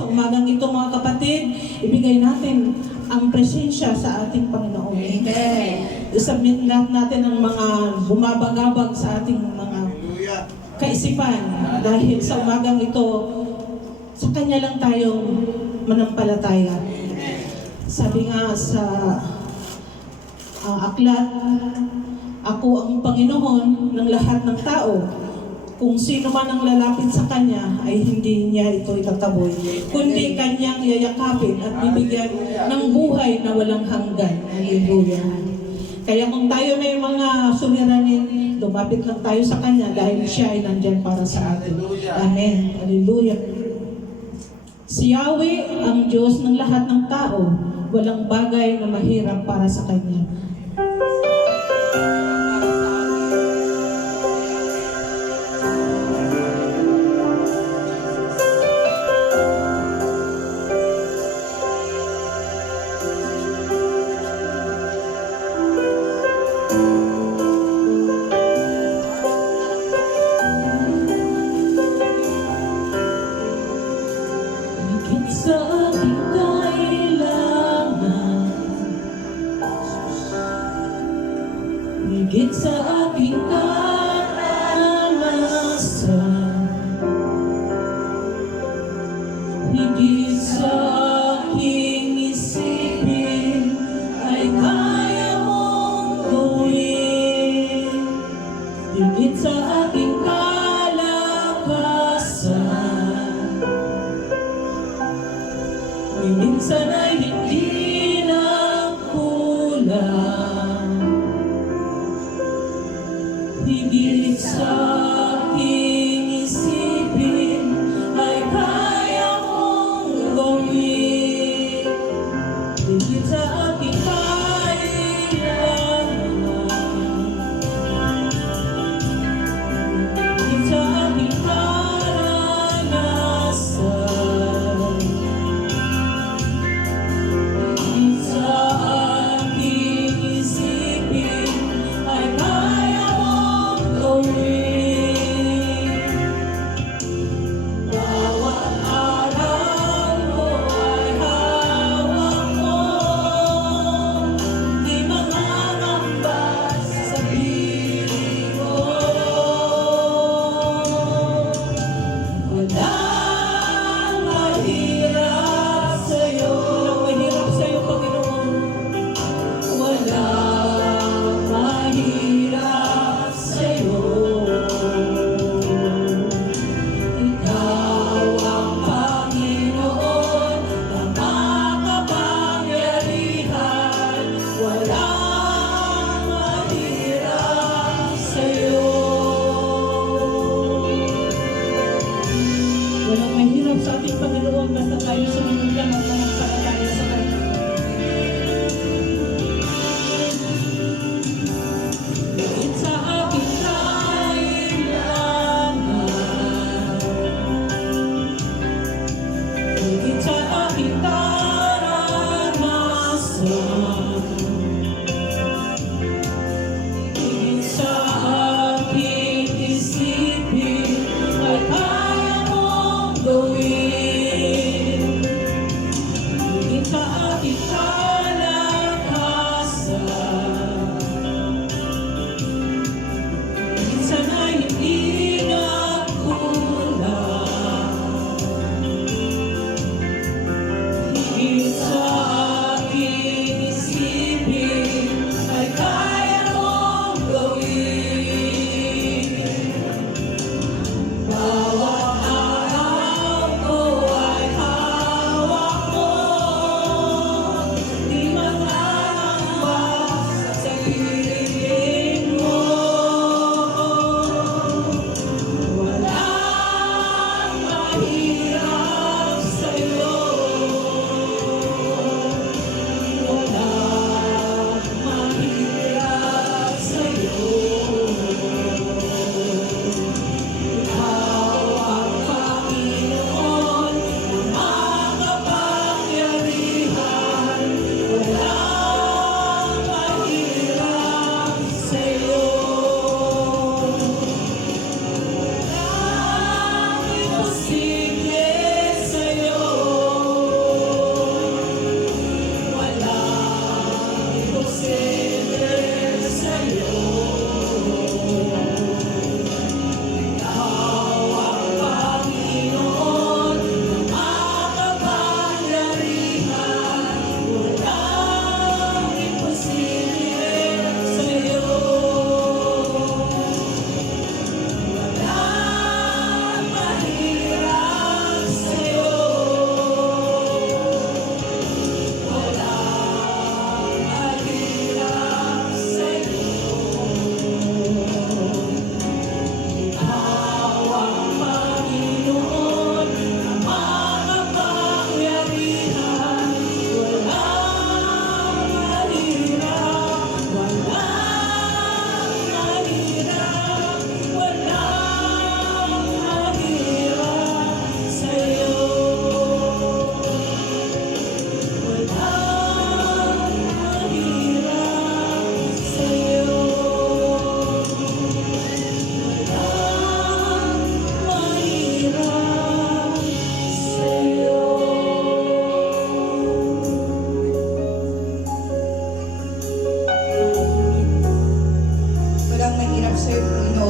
Sa umagang ito mga kapatid, ibigay natin ang presensya sa ating Panginoon. Amen. Isubmit lahat natin ang mga bumabagabag sa ating mga kaisipan. Dahil sa umagang ito, sa Kanya lang tayong manampalataya. Sabi nga sa aklat, ako ang Panginoon ng lahat ng tao. Kung sino man ang lalapit sa Kanya, ay hindi niya ito itataboy, kundi Kanyang yayakapin at bibigyan ng buhay na walang hanggan. Hallelujah. Kaya kung tayo na yung mga suliranin, lumapit lang tayo sa Kanya dahil Siya ay nandyan para sa atin. Amen. Hallelujah. Si Yahweh, ang Diyos ng lahat ng tao, walang bagay na mahirap para sa Kanya. Sa aking kailangan, higit sa aking karanasan, higit sa aking isipin, ay kaya mong gawin, higit sa aking kalakasan. Minsan ay hindi na kulang, higit sa aking isipin, ay kaya mong gawin, higit sa aking kailangan, higit sa aking karanasan. Walang mahirap sa ating Panginoon basta tayo sumunod lang at mananampalataya.